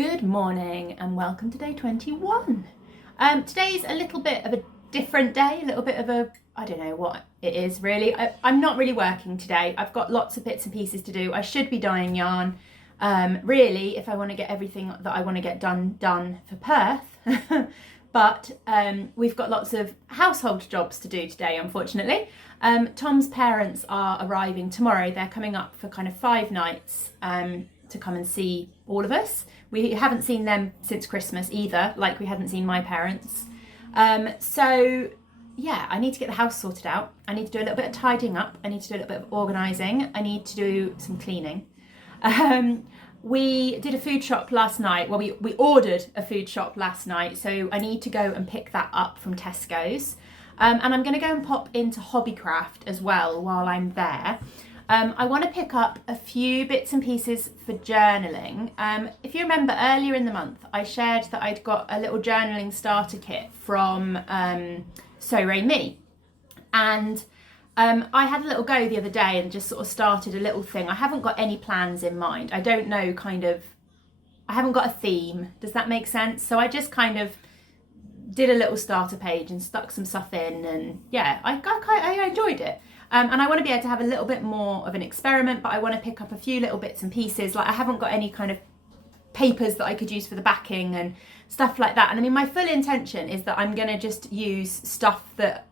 Good morning and welcome to day 21. Today's a little bit of a different day, a little bit of a, I don't know what it is really. I'm not really working today. I've got lots of bits and pieces to do. I should be dyeing yarn, really, if I want to get everything that I want to get done for Perth. But we've got lots of household jobs to do today, unfortunately. Tom's parents are arriving tomorrow. They're coming up for kind of 5 nights to come and see all of us. We haven't seen them since Christmas either, like we hadn't seen my parents. So yeah, I need to get the house sorted out. I need to do a little bit of tidying up. I need to do a little bit of organising. I need to do some cleaning. We did a food shop last night. Well, we ordered a food shop last night, so I need to go and pick that up from Tesco's. And I'm going to go and pop into Hobbycraft as well while I'm there. I want to pick up a few bits and pieces for journaling. If you remember earlier in the month, I shared that I'd got a little journaling starter kit from So Ray Me. And I had a little go the other day and just sort of started a little thing. I haven't got any plans in mind. I don't know, I haven't got a theme. Does that make sense? So I just kind of did a little starter page and stuck some stuff in, and yeah, I enjoyed it. And I want to be able to have a little bit more of an experiment, but I want to pick up a few little bits and pieces. Like I haven't got any kind of papers that I could use for the backing and stuff like that. And I mean, my full intention is that I'm going to just use stuff that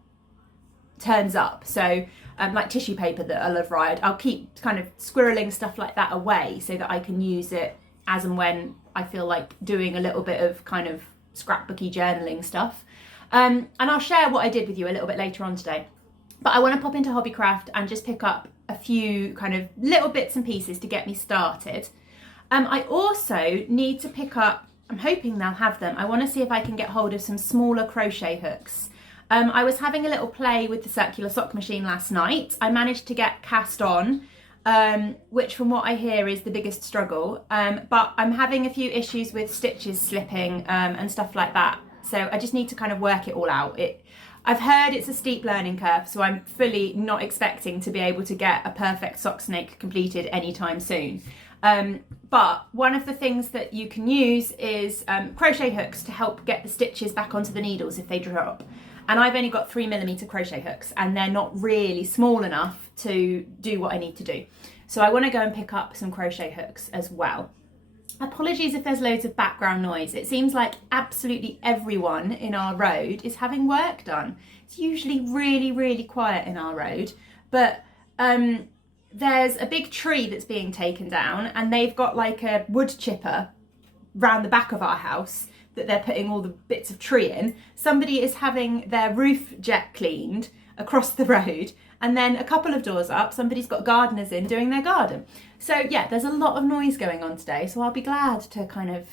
turns up. So like tissue paper that I'll have arrived. I'll keep kind of squirreling stuff like that away so that I can use it as and when I feel like doing a little bit of kind of scrapbooky journaling stuff. And I'll share what I did with you a little bit later on today. But I want to pop into Hobbycraft and just pick up a few kind of little bits and pieces to get me started. I also need to pick up, I'm hoping they'll have them, I want to see if I can get hold of some smaller crochet hooks. I was having a little play with the circular sock machine last night. I managed to get cast on, which from what I hear is the biggest struggle. But I'm having a few issues with stitches slipping and stuff like that. So I just need to kind of work it all out. I've heard it's a steep learning curve, so I'm fully not expecting to be able to get a perfect sock snake completed anytime soon. But one of the things that you can use is crochet hooks to help get the stitches back onto the needles if they drop. And I've only got 3mm crochet hooks and they're not really small enough to do what I need to do. So I want to go and pick up some crochet hooks as well. Apologies if there's loads of background noise. It seems like absolutely everyone in our road is having work done. It's usually really, really quiet in our road, but there's a big tree that's being taken down and they've got like a wood chipper round the back of our house that they're putting all the bits of tree in. Somebody is having their roof jet cleaned across the road, and then a couple of doors up, somebody's got gardeners in doing their garden. So yeah, there's a lot of noise going on today, so I'll be glad to kind of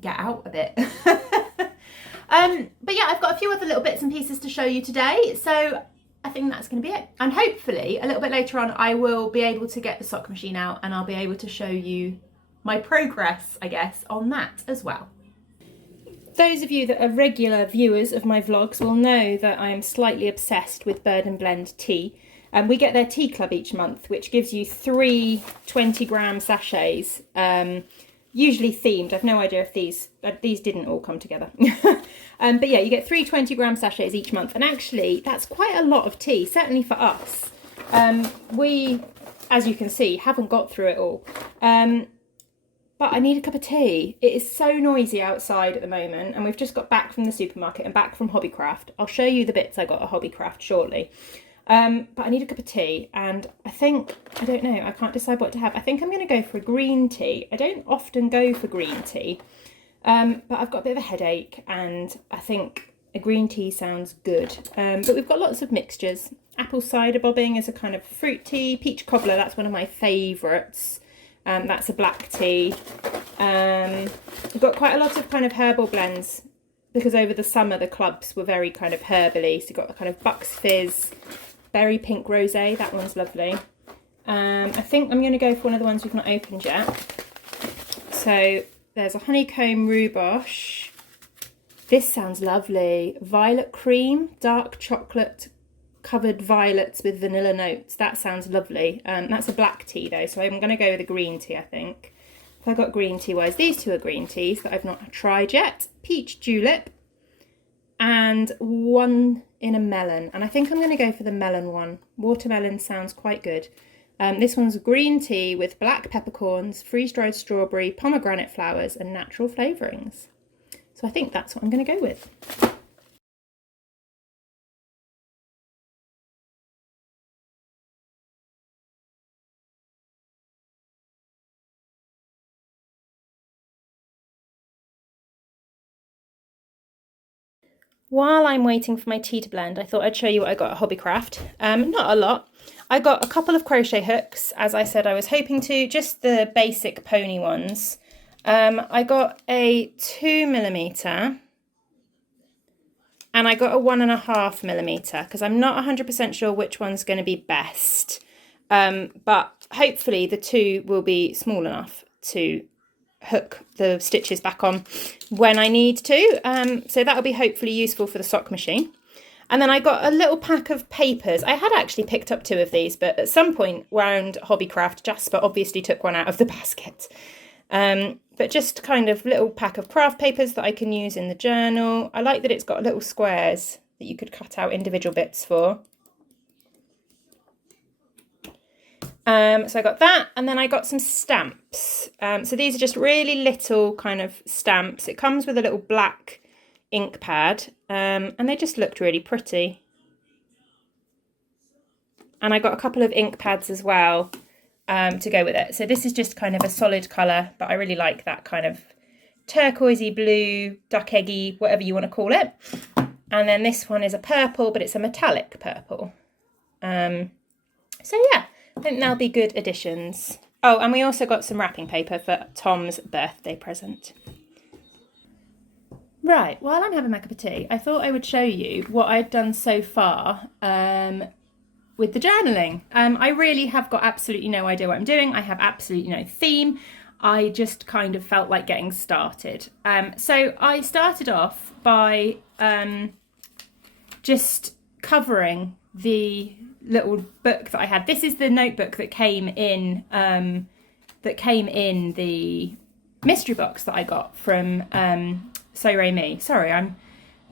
get out a bit. But yeah, I've got a few other little bits and pieces to show you today, so I think that's going to be it. And hopefully a little bit later on I will be able to get the sock machine out and I'll be able to show you my progress, I guess, on that as well. Those of you that are regular viewers of my vlogs will know that I am slightly obsessed with Bird and Blend tea. And we get their tea club each month, which gives you 3 20-gram sachets, usually themed. I've no idea if these didn't all come together. But yeah, you get 3 20-gram sachets each month. And actually, that's quite a lot of tea, certainly for us. We, as you can see, haven't got through it all. But I need a cup of tea. It is so noisy outside at the moment, and we've just got back from the supermarket and back from Hobbycraft. I'll show you the bits I got at Hobbycraft shortly. But I need a cup of tea, and I don't know, I can't decide what to have. I think I'm going to go for a green tea. I don't often go for green tea, but I've got a bit of a headache, and I think a green tea sounds good. But we've got lots of mixtures. Apple cider bobbing is a kind of fruit tea. Peach cobbler, that's one of my favourites. That's a black tea. We've got quite a lot of kind of herbal blends because over the summer the clubs were very kind of herbally. So you've got the kind of Bucks Fizz, Berry Pink Rosé, that one's lovely. I think I'm going to go for one of the ones we've not opened yet. So there's a honeycomb rhubarbe. This sounds lovely. Violet cream, dark chocolate covered violets with vanilla notes. That sounds lovely. That's a black tea though, so I'm going to go with a green tea, I think. I got green tea wise. These two are green teas that I've not tried yet. Peach julep and one in a melon. And I think I'm going to go for the melon one. Watermelon sounds quite good. This one's green tea with black peppercorns, freeze-dried strawberry, pomegranate flowers and natural flavourings. So I think that's what I'm going to go with. While I'm waiting for my tea to blend, I thought I'd show you what I got at Hobbycraft. Not a lot. I got a couple of crochet hooks, as I said I was hoping to, just the basic pony ones. I got a 2mm and I got a 1.5mm because I'm not 100% sure which one's going to be best. But hopefully the two will be small enough to hook the stitches back on when I need to. So that'll be hopefully useful for the sock machine. And then I got a little pack of papers. I had actually picked up 2 of these, but at some point round Hobbycraft, Jasper obviously took one out of the basket. But just kind of little pack of craft papers that I can use in the journal. I like that it's got little squares that you could cut out individual bits for. So I got that, and then I got some stamps. So these are just really little kind of stamps. It comes with a little black ink pad, and they just looked really pretty. And I got a couple of ink pads as well to go with it. So this is just kind of a solid colour, but I really like that kind of turquoisey blue, duck eggy, whatever you want to call it. And then this one is a purple, but it's a metallic purple. So yeah, I think they'll be good additions. Oh, and we also got some wrapping paper for Tom's birthday present. Right, while I'm having my cup of tea, I thought I would show you what I've done so far with the journaling. I really have got absolutely no idea what I'm doing. I have absolutely no theme. I just kind of felt like getting started. So I started off by just covering the little book that I had. This is the notebook that came in the mystery box that I got from So Ray Me. Sorry,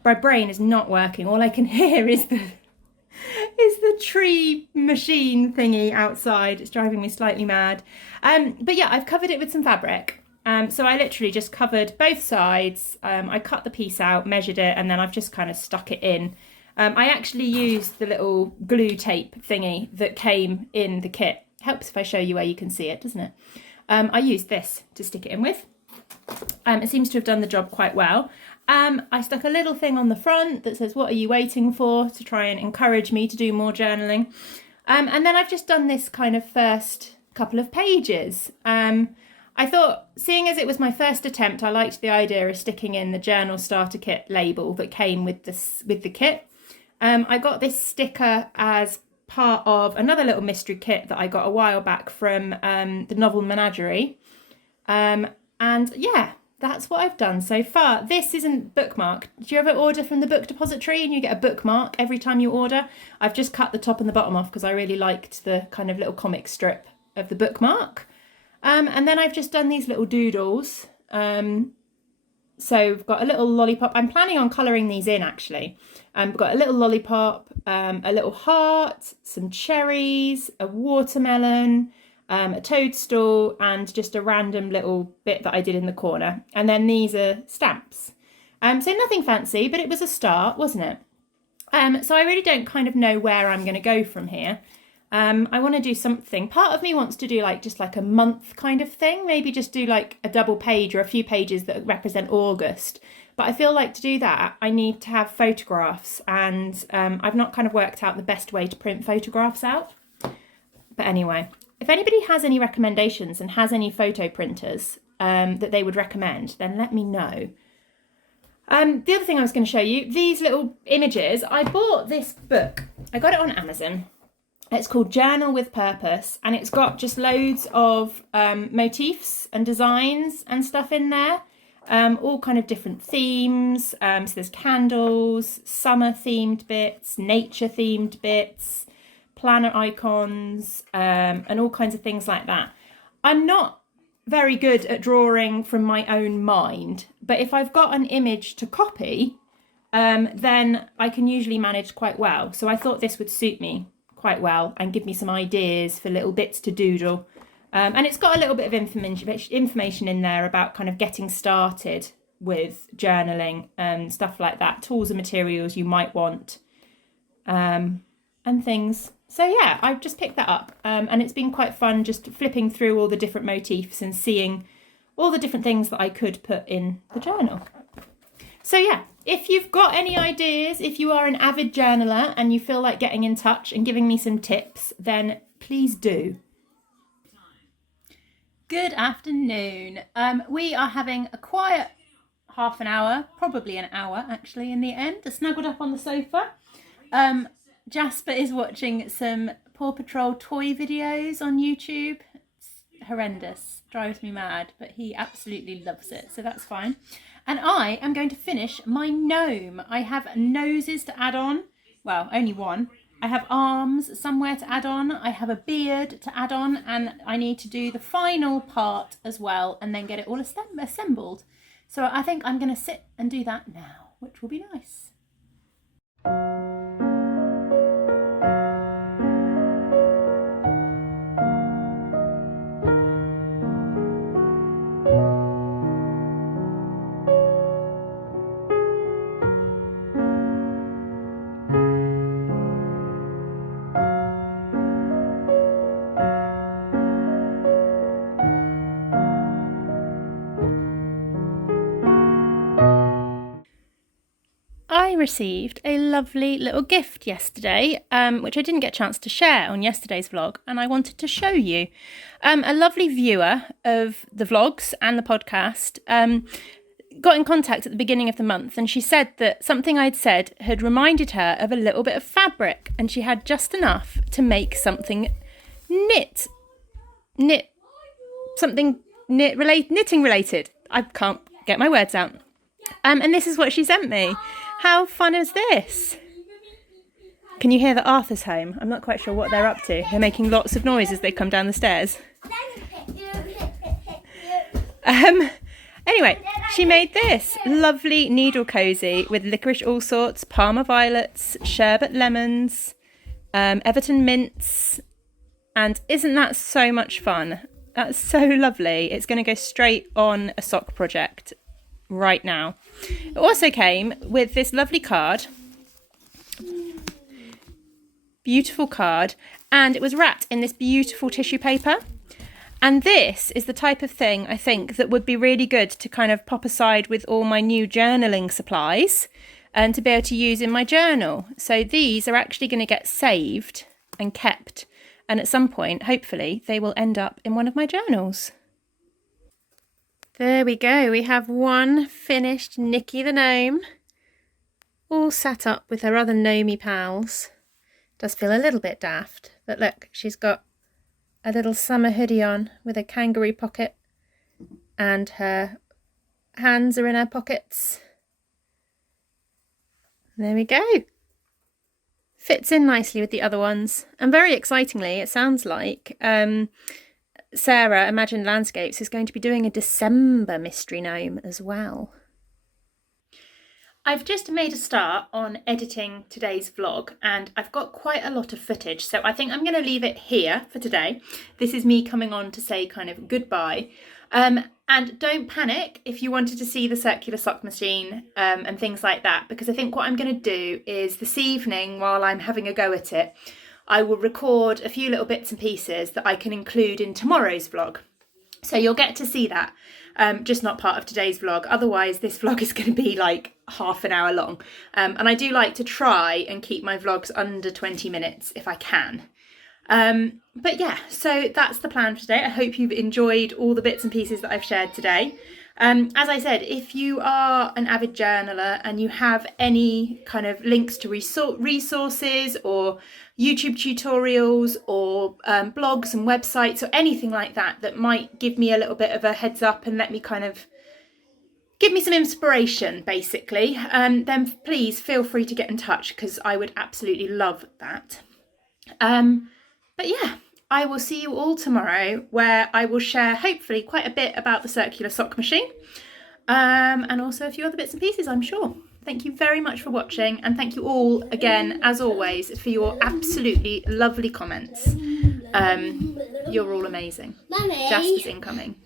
my brain is not working. All I can hear is the tree machine thingy outside. It's driving me slightly mad. But yeah, I've covered it with some fabric. So I literally just covered both sides. I cut the piece out, measured it, and then I've just kind of stuck it in. I actually used the little glue tape thingy that came in the kit. Helps if I show you where you can see it, doesn't it? I used this to stick it in with. It seems to have done the job quite well. I stuck a little thing on the front that says, "What are you waiting for?" to try and encourage me to do more journaling. And then I've just done this kind of first couple of pages. I thought, seeing as it was my first attempt, I liked the idea of sticking in the journal starter kit label that came with the kit. I got this sticker as part of another little mystery kit that I got a while back from the Novel Menagerie. And yeah, that's what I've done so far. This isn't bookmarked. Do you ever order from the book depository and you get a bookmark every time you order? I've just cut the top and the bottom off because I really liked the kind of little comic strip of the bookmark. And then I've just done these little doodles. So we've got a little lollipop. I'm planning on colouring these in actually. We've got a little lollipop, a little heart, some cherries, a watermelon, a toadstool, and just a random little bit that I did in the corner. And then these are stamps. So nothing fancy, but it was a start, wasn't it? So I really don't kind of know where I'm going to go from here. I want to do something. Part of me wants to do just like a month kind of thing. Maybe just do like a double page or a few pages that represent August. But I feel like to do that, I need to have photographs. And I've not kind of worked out the best way to print photographs out. But anyway, if anybody has any recommendations and has any photo printers that they would recommend, then let me know. The other thing I was going to show you, these little images. I bought this book. I got it on Amazon. It's called Journal with Purpose, and it's got just loads of motifs and designs and stuff in there, all kind of different themes. So there's candles, summer themed bits, nature themed bits, planet icons, and all kinds of things like that. I'm not very good at drawing from my own mind, but if I've got an image to copy, then I can usually manage quite well. So I thought this would suit me quite well and give me some ideas for little bits to doodle. And it's got a little bit of information in there about kind of getting started with journaling and stuff like that, tools and materials you might want, and things. So yeah, I've just picked that up, and it's been quite fun just flipping through all the different motifs and seeing all the different things that I could put in the journal. So yeah, if you've got any ideas, if you are an avid journaler and you feel like getting in touch and giving me some tips, then please do. Good afternoon. We are having a quiet half an hour, probably an hour actually in the end, snuggled up on the sofa. Jasper is watching some Paw Patrol toy videos on YouTube. It's horrendous, drives me mad, but he absolutely loves it, so that's fine. And I am going to finish my gnome. I have noses to add on, well, only one. I have arms somewhere to add on, I have a beard to add on, and I need to do the final part as well and then get it all assembled. So I think I'm going to sit and do that now, which will be nice. I received a lovely little gift yesterday, which I didn't get a chance to share on yesterday's vlog, and I wanted to show you. A lovely viewer of the vlogs and the podcast got in contact at the beginning of the month, and she said that something I'd said had reminded her of a little bit of fabric, and she had just enough to make something knitting related. I can't get my words out. And this is what she sent me. How fun is this? Can you hear that Arthur's home? I'm not quite sure what they're up to. They're making lots of noise as they come down the stairs. Anyway, she made this lovely needle cozy with licorice all sorts, Parma violets, sherbet lemons, Everton mints, and isn't that so much fun? That's so lovely. It's going to go straight on a sock project right now. It also came with this lovely card, beautiful card, and it was wrapped in this beautiful tissue paper. And this is the type of thing I think that would be really good to kind of pop aside with all my new journaling supplies and to be able to use in my journal. So these are actually going to get saved and kept, and at some point hopefully they will end up in one of my journals. There we go, we have one finished Nikki the Gnome, all sat up with her other gnomey pals. Does feel a little bit daft, but look, she's got a little summer hoodie on with a kangaroo pocket, and her hands are in her pockets. There we go. Fits in nicely with the other ones, and very excitingly, it sounds like Sarah, Imagine Landscapes, is going to be doing a December mystery gnome as well. I've just made a start on editing today's vlog, and I've got quite a lot of footage, so I think I'm going to leave it here for today. This is me coming on to say kind of goodbye. And don't panic if you wanted to see the circular sock machine and things like that, because I think what I'm going to do is this evening, while I'm having a go at it, I will record a few little bits and pieces that I can include in tomorrow's vlog. So you'll get to see that, just not part of today's vlog. Otherwise, this vlog is going to be like half an hour long. And I do like to try and keep my vlogs under 20 minutes if I can. But yeah, so that's the plan for today. I hope you've enjoyed all the bits and pieces that I've shared today. As I said, if you are an avid journaler and you have any kind of links to resources or YouTube tutorials or blogs and websites or anything like that that might give me a little bit of a heads up and let me kind of give me some inspiration, basically, then please feel free to get in touch, because I would absolutely love that. But yeah, I will see you all tomorrow, where I will share hopefully quite a bit about the circular sock machine, and also a few other bits and pieces, I'm sure. Thank you very much for watching, and thank you all again, as always, for your absolutely lovely comments. You're all amazing. Mummy, Jasper's incoming.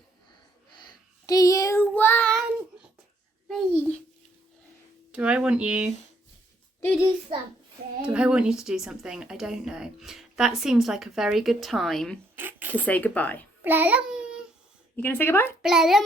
do you want me Do I want you? to do something? Do I want you to do something? I don't know. That seems like a very good time to say goodbye. Blah-dum. You going to say goodbye? Blah-dum.